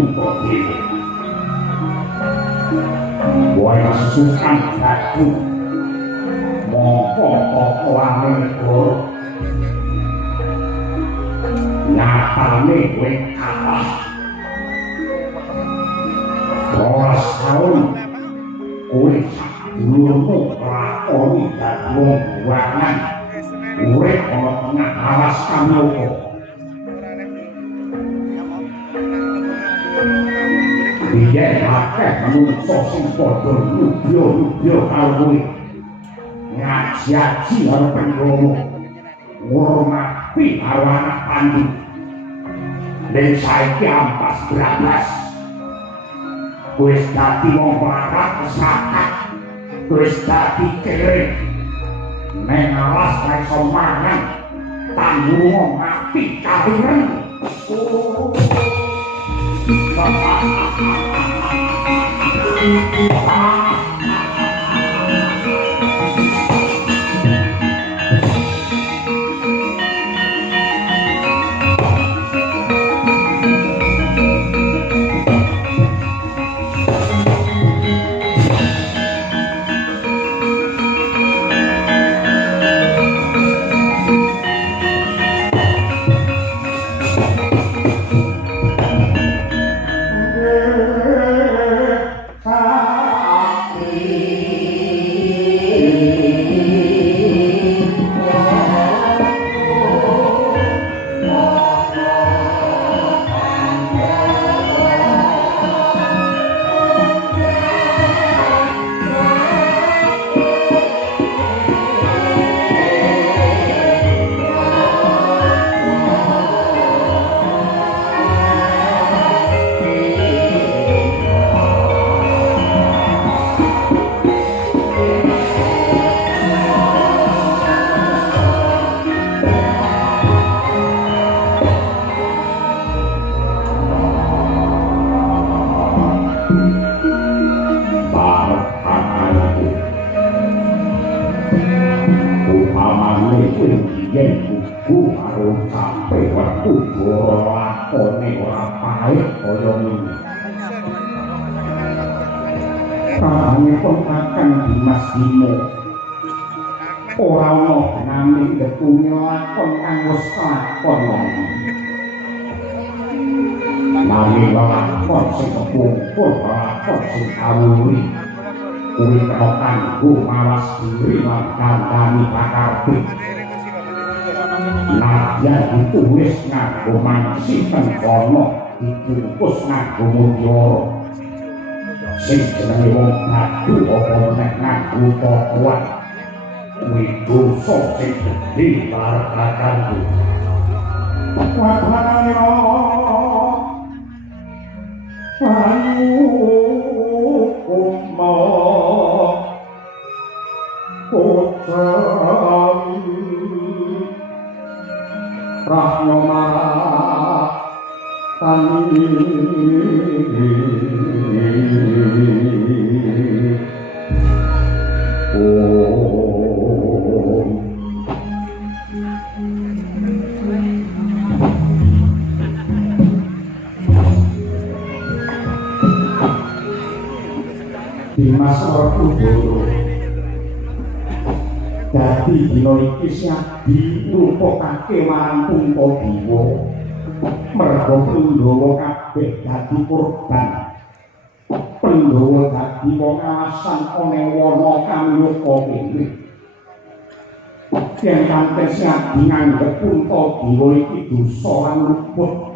untuk diri. Buai sukan aku mongko negara nyatane kowe kalah. 12 tahun kowe sadurunge lakoni dadi wong buangan urip ana tengah alas kamoko. Biyen akeh manungsa sing padha nyubya karo kowe. Ngaji-aji karo Pandhawa. Ngurmati karo anak Pandhu. Dan saiki ampas berablas. Wis dadi wong larat kesakat. Wis dadi kere. Neng alas ra iso mangan. Tanggung mati kawiren. Ora ana nami ketunya lakon kang wis lakon. Nami lakon sing kepungkur lakon sing kawuri. Kuwi kena kanggo mawas diri lan kandhani pakarti. Nadyan ditulis nganggo mansi kono dibungkus nganggo mutiara. Sing jenenge wong ngadu apa nek nganggo kuat. Kuwi dosa sing gedhe karo Wadana Ayu Umma Putrami Rahmamara Tani Dimas Werkudara dadi dina iki siap dilupukake marang Puntadewa merga Pandhawa kabeh dadi korban. Pandhawa dadi wong alasan ana wana kang nyuka kene. Yen kanthi siap nganggep Puntadewa iki dosa lan luput.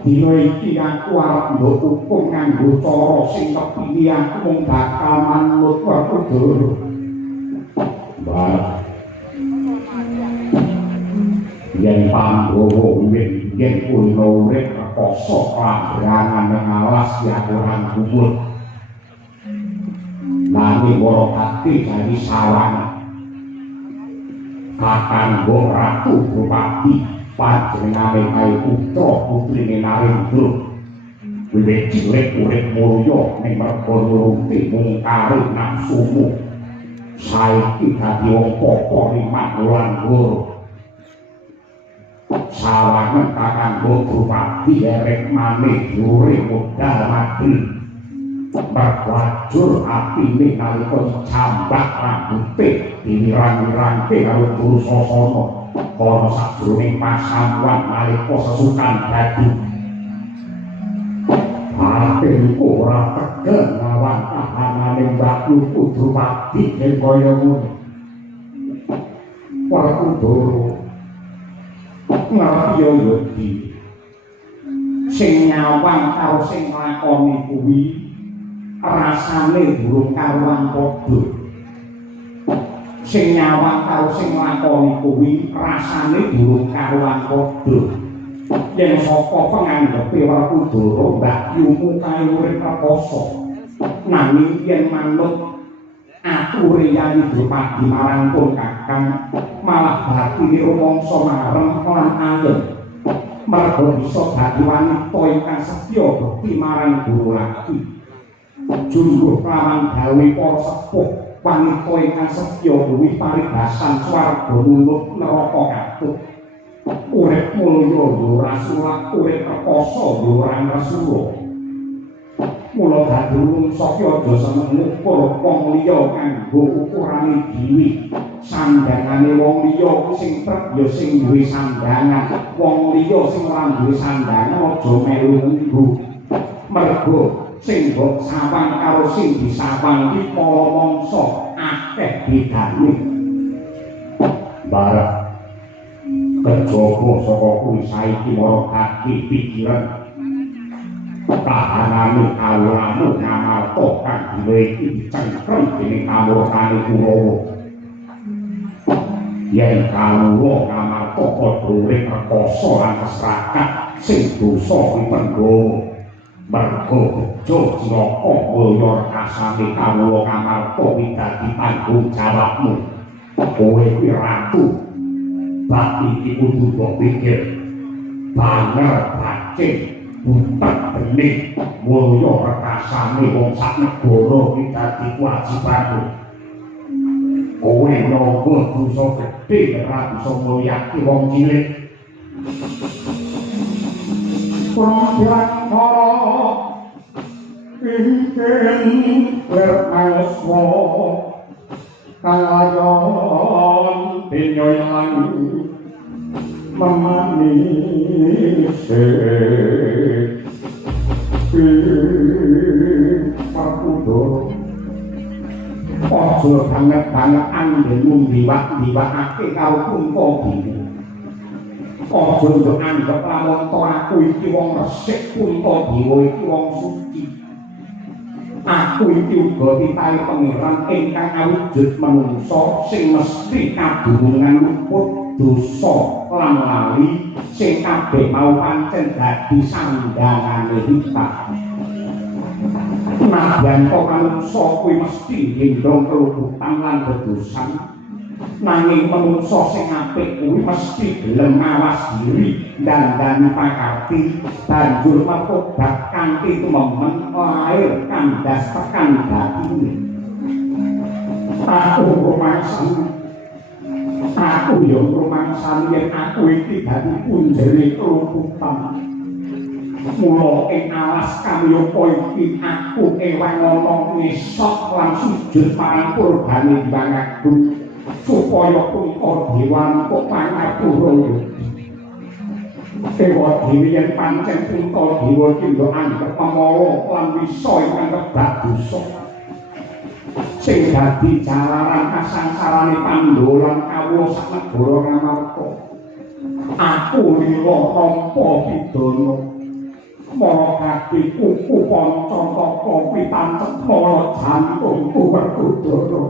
Dina iki aku arep nduk hukum nganggo cara sing kepilih aku mung bakal manut Werkudara. Mbah. Yen Pandhawa yen kulo urip rekoso kelabaran nang alas ya kurang kubur. Nami wara ati jadi sawan. Kakanggo Ratu Drupadi panjenengane kae putra putrine Narendra wiwit cilik urip mulya ning merga nuruti mungkare nafsumu saiki dadi wong pokok limat lan guru sawangan kakanggo Drupadi erek maneh yuri modal mati berwajur apine nalika dicambak rambute diwirang-wirangke karo Dursasana ana sajroning pasamuan nalika sesukan dadi Paten ora tegel lawan kahanane Mbak Luku Drupadi kaya ngono para Kundara ngerti yodi sing nyawang karo sing nglakoni kuwi rasane durung karuan padha sing nyawang karo sing nglakoni kuwi rasane durung karuan padha yen saka panganggepe Werkudara Mbak Yumu kae urip rekoso nanging yen manut ature Yayi Drupadi marang pun kakang malah batine rumangsa marem lan ayem merga bisa dadi wanita ingkang setya bekti marang guru laki jungguh lawan gawe para sepuh wanita ingkang setya duwi paribasan swarga nulung neraka katut urip mulya ora sulak urip rekoso ora nresula mula dadi rumangsa aja seneng ngukur wong liya kanggo ukurane dhewe sandangane wong liya sing trep ya sing duwe sandangan wong liya sing ora duwe sandangan aja melu nggo mergo sing mbok sawang karo sing disawang iki para mangsa akeh bedane bareng kejaba saka kuwi saiki marang kaki pikiran kahanane kawulamu ngamarta kang dhewe iki dicengkrem dening kamurkane Kurawa yen kawula ngamarta padha urip rekoso lan masyarakat sing dosa dipendhawa merga bejo cilaka mulya rekasane kawula ngamarta widadi tanggung jawabmu kowe kuwi ratu bab iki kudu mbok pikir banger bacing butet bening mulya rekasane wong sak negara iki dadi kewajibanmu kowe nyangga dosa gedhe ora bisa mulyake wong cilik Prambyakara ingkang wermaswa kalayon pinyoyan memanise Pakudara aja banget-bangetan yen diwak-diwakake karo Kuntabini aja nduk anggap lamun aku iki wong resik Kuntadewa iki wong suci aku iki uga titahe pangeran ingkang awujud manungsa sing mesti kadunungan luput dosa lan lali sing kabeh mau pancen dadi sandangane hitah nadyan kok manungsa kuwi mesti gendong keluputan lan bedosan nanging manungsa sing apik kuwi mesti gelem ngawas diri dandani pakarti banjur mertobat kanthi tumemen lair kandas tekan batine aku yo rumangsan yen aku iki dadi punjere keluputan mula ing alas kamyapa iki aku ewang ana ngesok lan sujud marang purbane Hyang Agung supaya Kuntadewa kok pangapura yo Dewa Dewi yen pancen Kuntadewa iki ndok anggep pamawa lan wisa ingkang kebak dosa sing dadi jalaran kasangsarane Pandhawa lan kawula sak negara ngamarta aku lila nampa pidana mara kaki kuku pancantaka pitancep mara jantungku Werkudara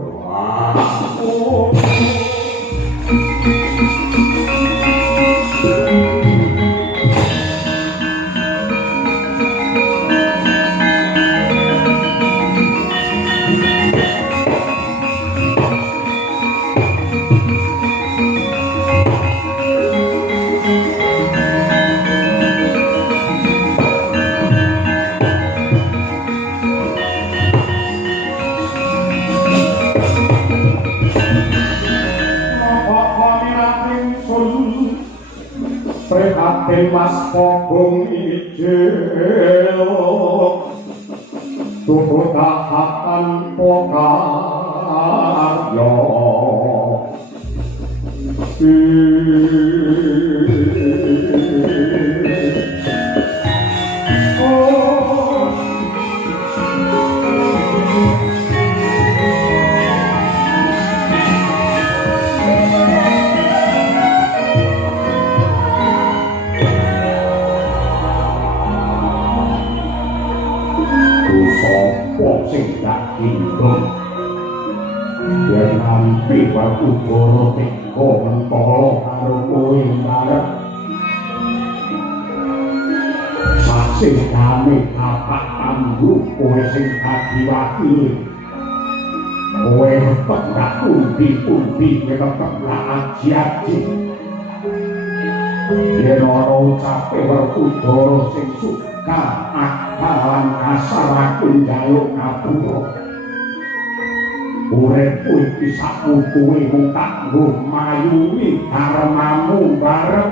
alas pokong ijel tutut tahapan pokaryo sing dak indung yen nampi batu goro teko mentolo karo kowe bareng sing kami apa tangguh kowe sing kadiwati kowe tetep gak pundi-pundi tetep gak aji-aji yen ana ucape Werkudara sing suka akalan kasar aku njaluk ngapura uripku iki saputuhe mung kanggo mayungi karemamu bareng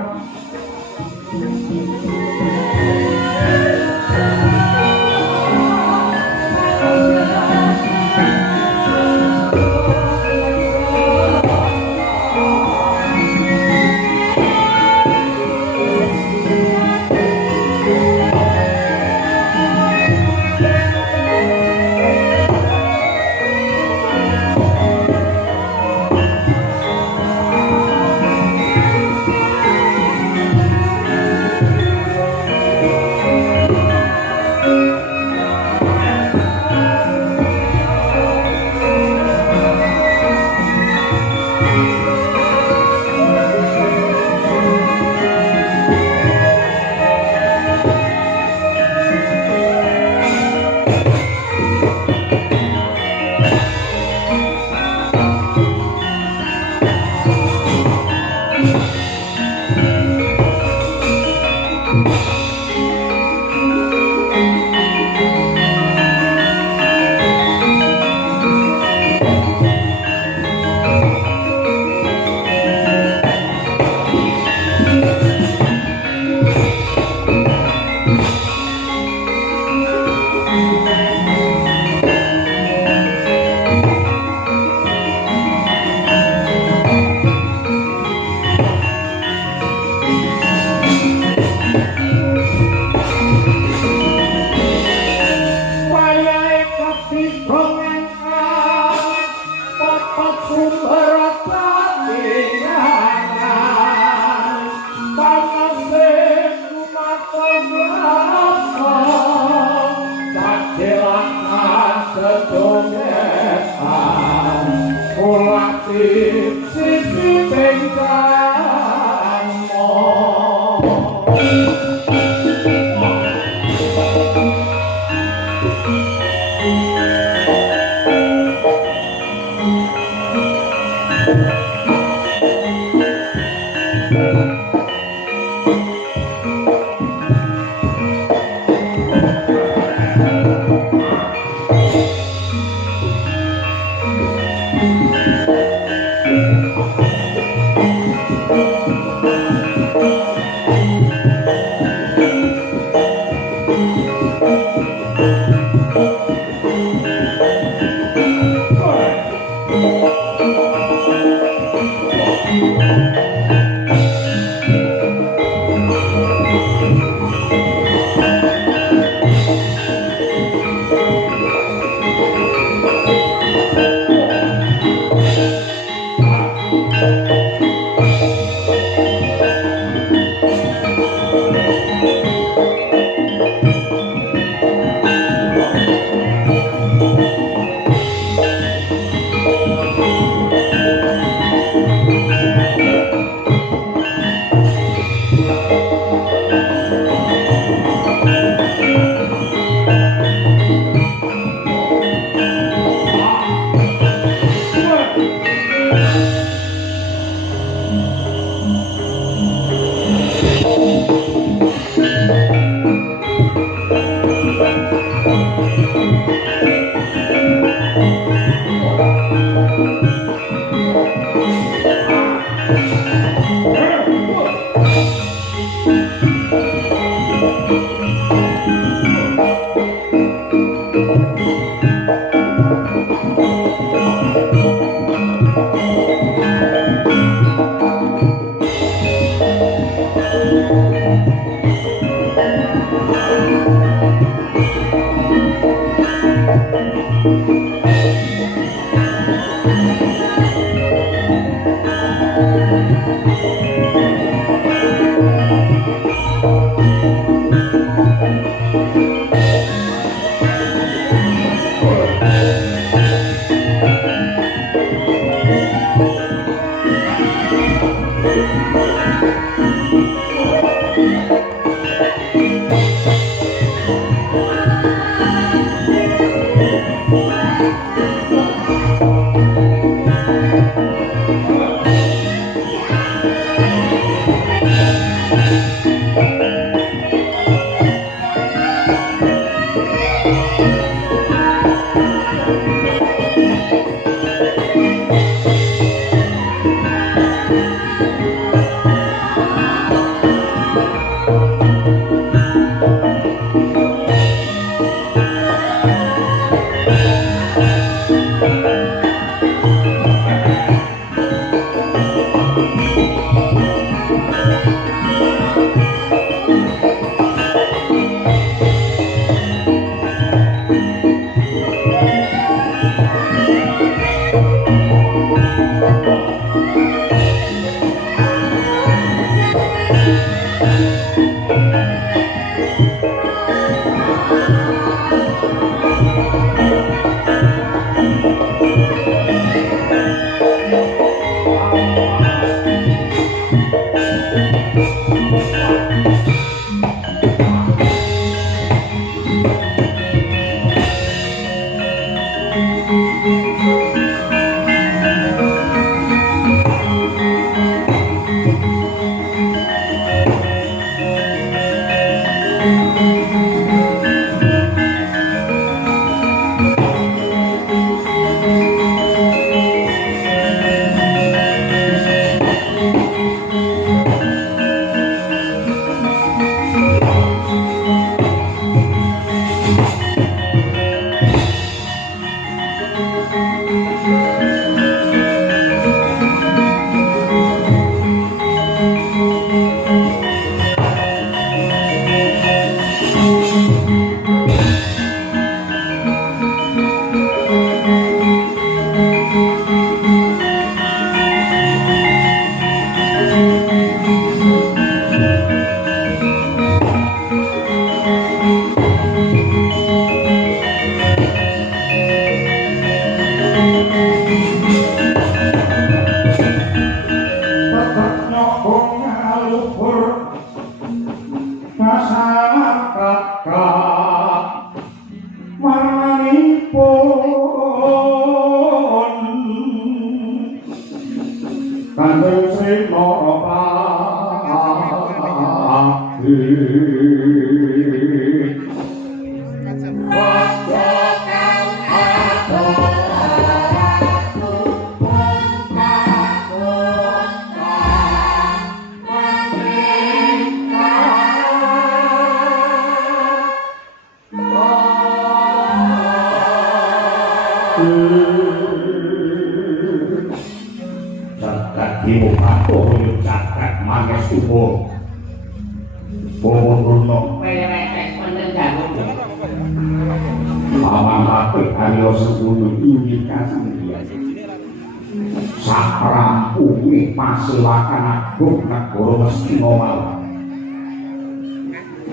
Pasewakan agung negara mesti ngomong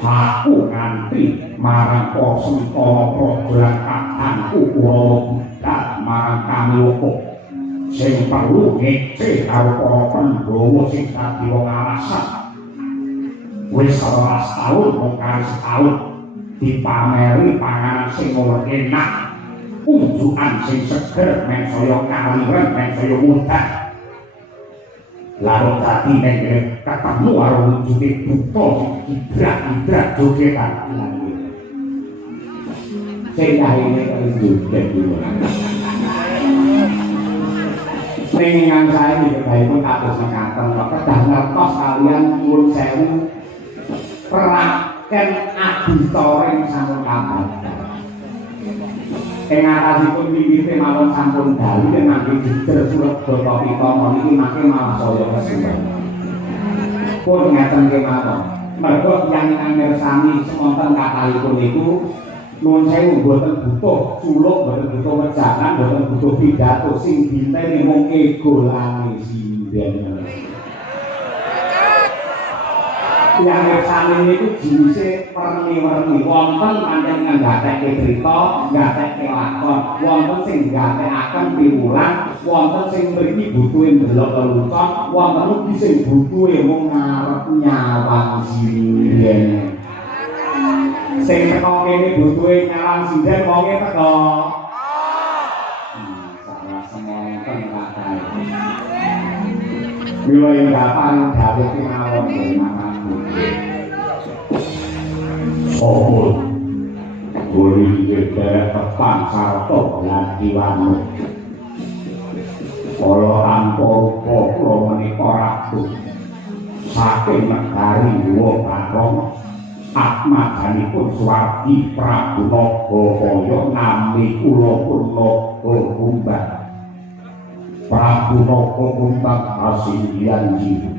aku nganti marang Sentara Praja kahanku Kurawa budal marang Kamiloko sing perlu ngece karo para Pandhawa sing dadi wong alasan wis 11 taun mung kali setahun dipameri panganan sing enak unjukan sing seger men saya kaliren men saya mudah lalu tadi nek ketemu karo wujude buta hidrat jogetan sing kaene kali joget dulu ning saya dikedaipun kados mekaten kedah ngertos kalian nyuwun sewu peraken aditoring sampun kabadan ing atasipun wiwite mawon sampun dalu yen mangke jejer surat Bapa Pitama niki mangke malah saya kesuwen. Pun ngaten kemawon. Mergo tiyang mirsani semonten kathahipun niku nuwun sewu boten butuh culuk, boten butuh wejangan, boten butuh pidato sing dinteni mung ego lange sinden. Yang mirsani niku jinise perni-werni wonten pancen nggatekke crita, nggatekke lakon, wonten sing nggatekaken piwulan, wonten sing mriki butuhe ndelok lelucon, wonten ugi sing butuhe mung ngarep nyawang sinden. Sing teko kene butuhe nyawang sinden wonge teko. Salah semonten kathah. Mila ing bapan dawuh kemawon Sopo Guri derek tepan sarta lan kiwanu. Kala tanpa rupa kula menika ratu saking negari Dewa Bathara atmajanipun Suwardi Prabu Nagakaya nami kula pun Nagakumbang. Prabu Nagakumbang asinggian jiwa.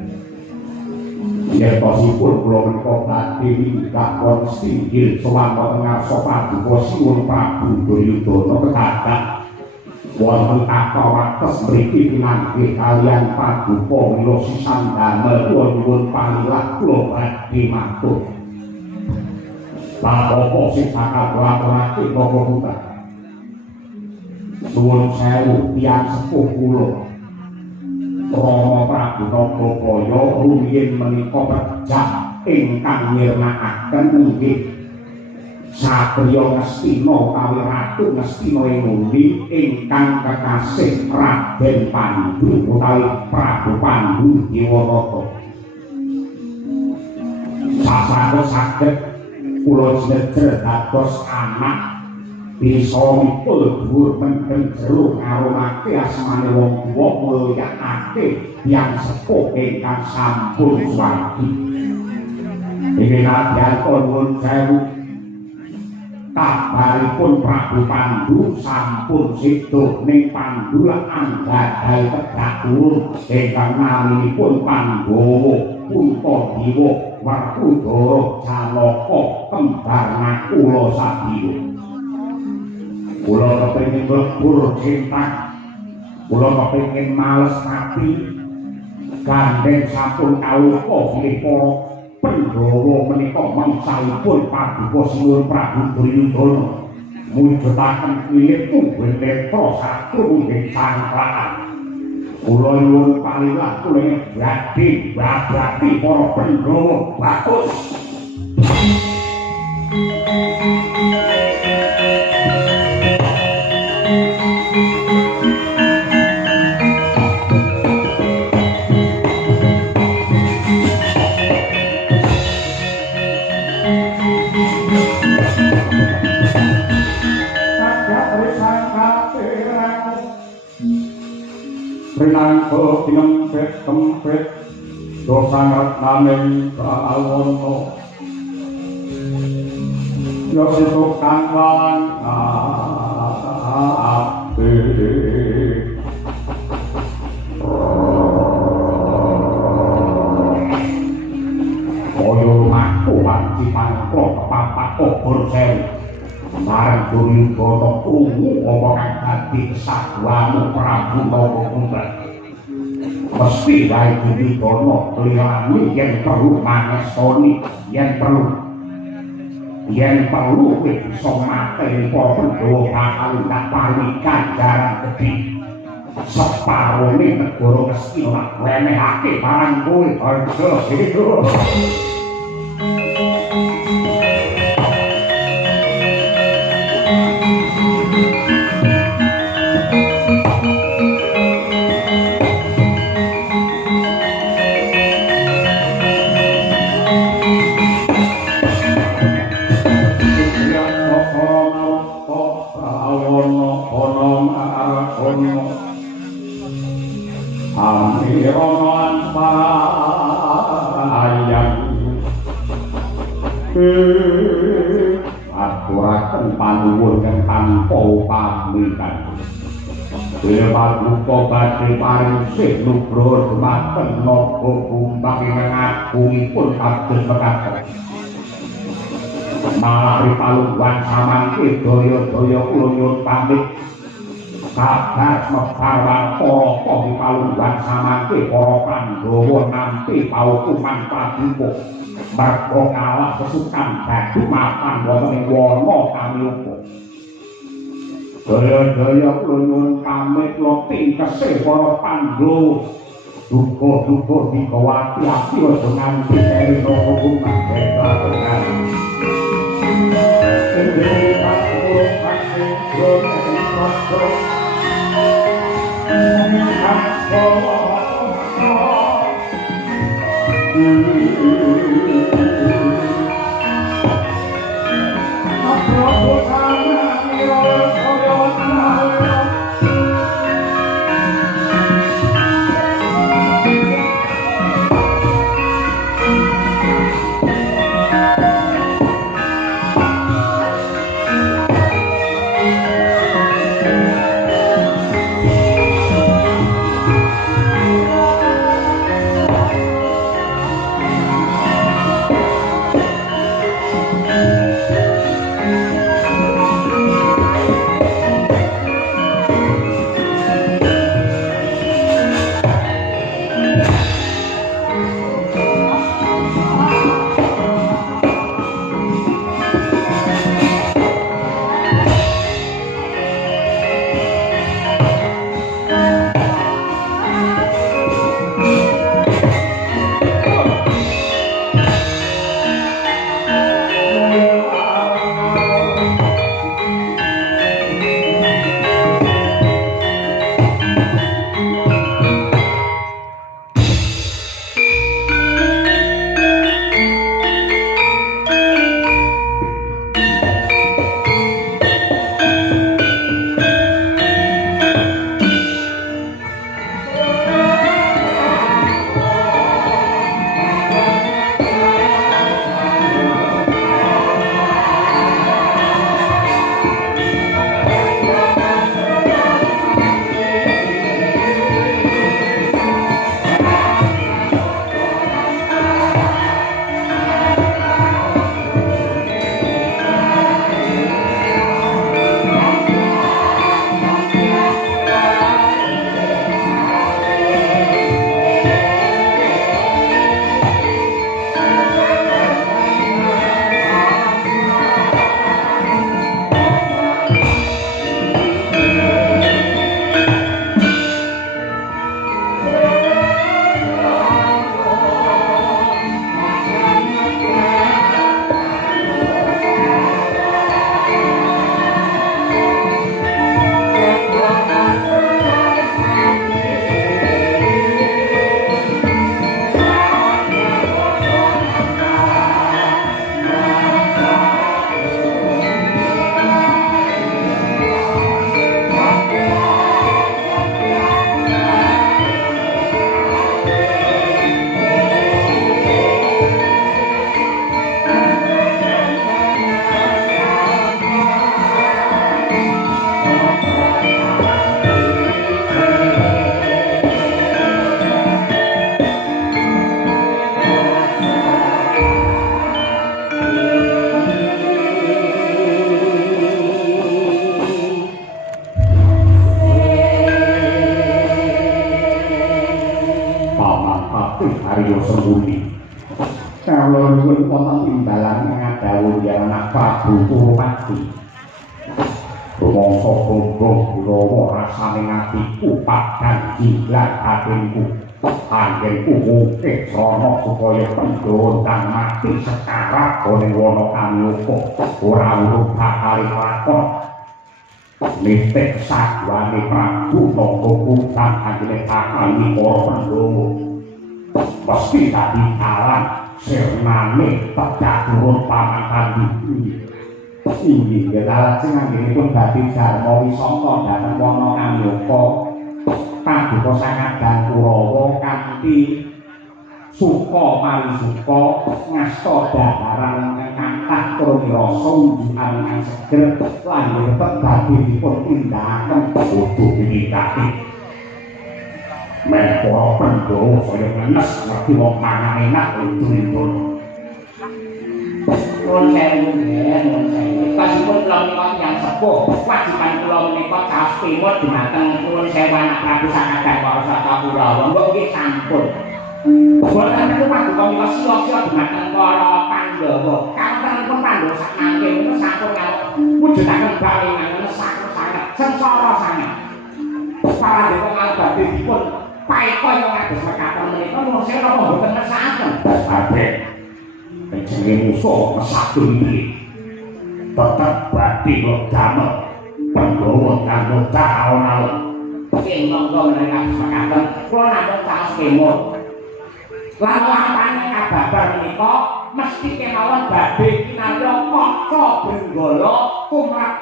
Yentosipun kula menika badhe minggah wonten singgil sowan ngarsa Paduka Siwun Prabu Duryudana kedadak wonten tata wates mriki pinanggih kaliyan Paduka Wira Sisandamel kula nyuwun panilah kula badhe matur. Paduka sing bakal nglakoni napa putra. Nuwun sewu tiyang sepuh kula. Rama Prabu Nagakaya rumiyin menika pejah ingkang nyirnakaken inggih satriya Ngastina utawi Ratu Ngastina Engundi ingkang kekasih Raden Pandhu utawi Prabu Pandhu Dewata. Sasampun saged kula jejer dados anak bisa mipul dhuwur mendem jero ngaromake asmane wong tuwa mulyakake tiyang sepuh ingkang sampun suwardi. Inggih nadyan nuwun sewu kabaripun Prabu Pandhu sampun seda ning Pandhulan anggadhahi tegak dhuwur ingkang naminipun Pandhawa Puntadewa Werkudara Janaka kembar Nakula Sadya. Kula kepengin mlebur cinta, kula kepengin males mati, gandeng sampun kawrupa bilih para Pandhawa menika mangsalipun Paduka Siwun Prabu Duryudana mujudaken wilit tunggil netra satru ing cangkrakan. Kula nyuwun panilah kula badhe babati para Pandhawa bagus. Rinangka pinempet tempet dosangat nameng kawono yo situk kangwan ape koyo aku wanci pangko papak obor sewu marang Duryudana krungu apa kang dadi kesatuanmu Prabu Nagakaya. Mesti wae Duryudana lirani yen perlu mangestoni, yen perlu bisa mateni para Pandhawa bakal ndak paring ganjaran gedhe. Separone negara Ngastina wenehake marang kowe aja gitu. Aturaken panuwun kang tanpa pamitan. Dewa Duka badhe paring sih nugroho dumateng Nagakumbang ingkang agungipun kados mekaten. Malah ripalungguhan samangke daya-daya kula nyuwun pamit. Kabar mebar warta ripalungguhan samangke para Pandhawa nampi paukuman Paduka. Mergo kalah kesukan dadi mapan wonten ing wana Kamyupa. Daya-daya kula nyuwun pamit lo tingkese para Pandhawa. Duga-duga digawati ati aja nganti keri Nagakumbang kedatongan. Aku marang Prabu Purwati. Rumangsa bombong Kurawa rasane ngatiku padhang jinglan atinku. Anggenku mungkih srana supaya Pandhawa ndang mati sekarat ning wana Kamyuka. Ora urung bakal lakon. Nitik sagwane Prabu Nangga Kutan anjene kakali para Pandhawa. Meski tadi kalah sirnane tegak turun pamantan iki. Inggih lajeng anggenipun badhe dharma wisata dhateng wana Kamyuka. Paduka sangadhan Kurawa kanthi suka parisuka ngasta dhaharan kathah turun rasa unjukan kang seger lan lebet badhe dipun tindakaken bodho pinikahi. Meh para Pandhawa saya ngenes ngerti wong mangan enak unjul-unjul. Nuwun sewu nggih, nuwun sewu. Pasipun kula menika tiyang sepuh, wajiban kula menika caos timut dhumateng nuwun sewu anak Prabu Sakadhan Warasata Kurawa. Mbok nggih sampun. Boten menika paduka mila sila-sila dhumateng para Pandhawa. Kawontenanipun Pandhawa sak mangke menika sampun wujudaken balingan saking sanget sengsara sanget. Para dewa kalbadhe dipun paekaya kados mekaten menika nuwun sewu napa mboten ngersakaken. Badhe jenenge musuh mesakun iki tetep badhe damel Pandhawa kanggo alon-alon. Nggih monggo menawi mekaten kula namung caos kemot. Lan lampane kababar menika mesti kemawon badhe kinarya kaca benggala tumrap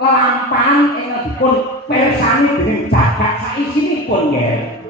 lampahan ingkang dipun pirsani dening jagat saisinipun nggih.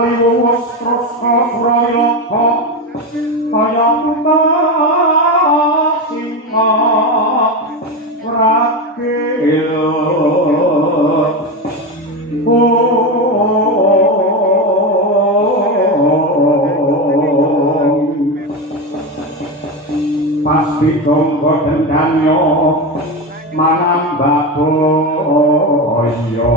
kaliwus krasa surayaka kaya kumbang singa ragil pasti tonggo dendamyo manambah boyo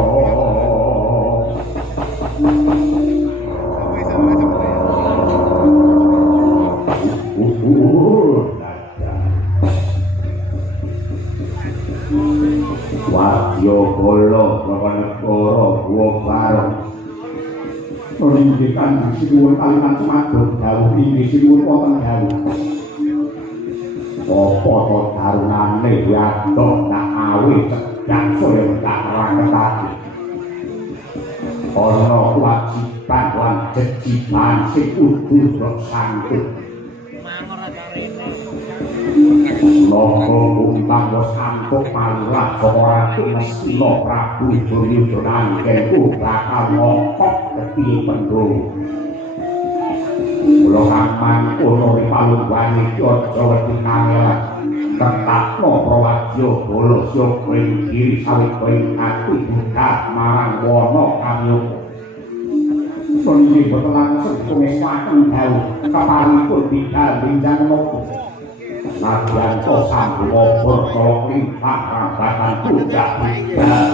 wadya kala negara gua bareng meninggikan sinuwun kaliman semadog dawuh inggih sinuwun wonten dawuh apa to darunane yadok nak awe cegak saya tak raketake ana kewajiban lan jejiban sing kudu sanggup Loko kumbang was angkuk malah saka Ratu Mestina Prabu Duryudana kengku bakal ngokok kepiye pendho kula kaman ana ing palungguhan iki aja wedi kangelan tetapno prawadya balasya ing kiri sawetara ati budak marang wana kamyoko Sonji boten sepuh saking dawuh kapanipun bidal binjang nopo Nadyan to sambung berkolok limpah rambatan budak bidal